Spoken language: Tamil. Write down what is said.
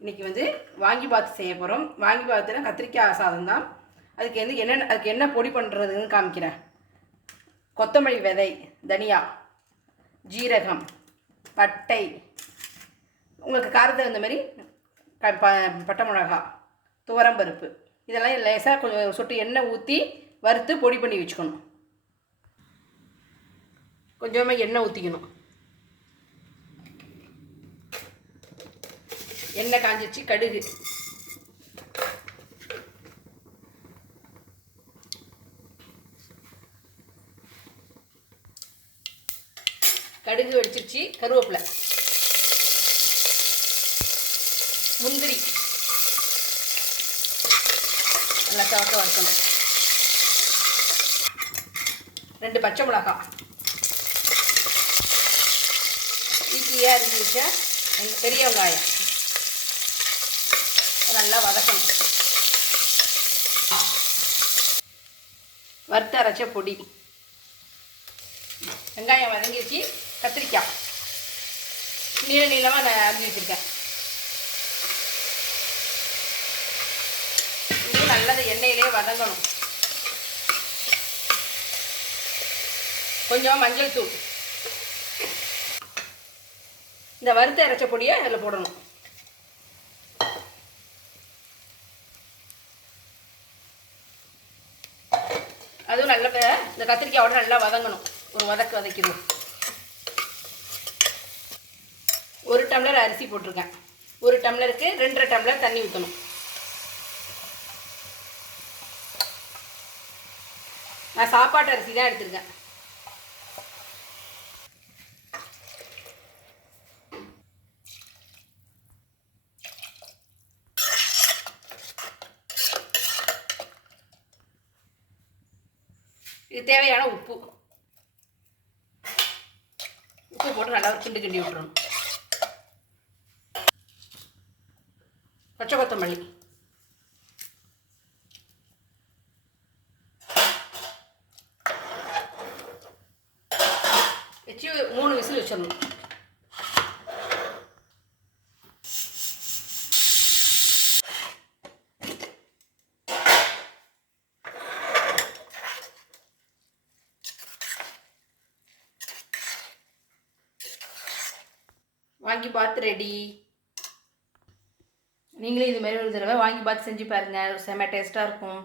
இன்றைக்கி வந்து வாங்கி பாத்து செய்ய போகிறோம். வாங்கி பாத்துனா கத்திரிக்காய் சாதம் தான். அதுக்கு என்ன பொடி பண்ணுறதுன்னு காமிக்கிறேன். கொத்தமல்லி விதை, தனியா, ஜீரகம், பட்டை, உங்களுக்கு காரத்துக்கு தகுந்த மாதிரி பட்டை மிளகா, துவரம்பருப்பு, இதெல்லாம் லேசாக கொஞ்சம் சொட்டு எண்ணெய் ஊற்றி வறுத்து பொடி பண்ணி வச்சுக்கணும். கொஞ்சமாக எண்ணெய் ஊற்றிக்கணும். எண்ணெய் காஞ்சிச்சு. கடுகு, கடுகு வெடிச்சிருச்சு. கருவேப்பிலை, முந்திரி நல்லா சவக்க வறுக்கணும். 2 பச்சை மிளகாய் ஈஸியாக இருந்துச்சு. பெரிய வெங்காயம் நல்லா வதக்கணும். வறுத்து அரைச்ச பொடி. வெங்காயம் வதங்கிடுச்சு. கத்திரிக்காய் நீளமாக நான் அரிஞ்சு வச்சுருக்கேன். இது நல்லது எண்ணெயிலே வதங்கணும். கொஞ்சம் மஞ்சள் தூள். இந்த வறுத்து அரைச்ச பொடியை அதில் போடணும். அதுவும் நல்ல இந்த கத்திரிக்காயோட நல்லா வதங்கணும். ஒரு வதக்கிடும். 1 டம்ளர் அரிசி போட்டிருக்கேன். 1 டம்ளருக்கு 2.5 டம்ளர் தண்ணி ஊற்றணும். நான் சாப்பாட்டு அரிசி தான் எடுத்திருக்கேன். இது தேவையான உப்பு போட்டு நல்லா ஒரு கிண்டி விட்டுறணும். பச்சை கொத்தமல்லி, வச்சு 3 விசில் வச்சிடணும். வாங்கி பாத்து ரெடி. நீங்களே இது மாதிரி ஒரு தடவை வாங்கி பார்த்து செஞ்சு பாருங்கள். செம்ம டேஸ்ட்டாக இருக்கும்.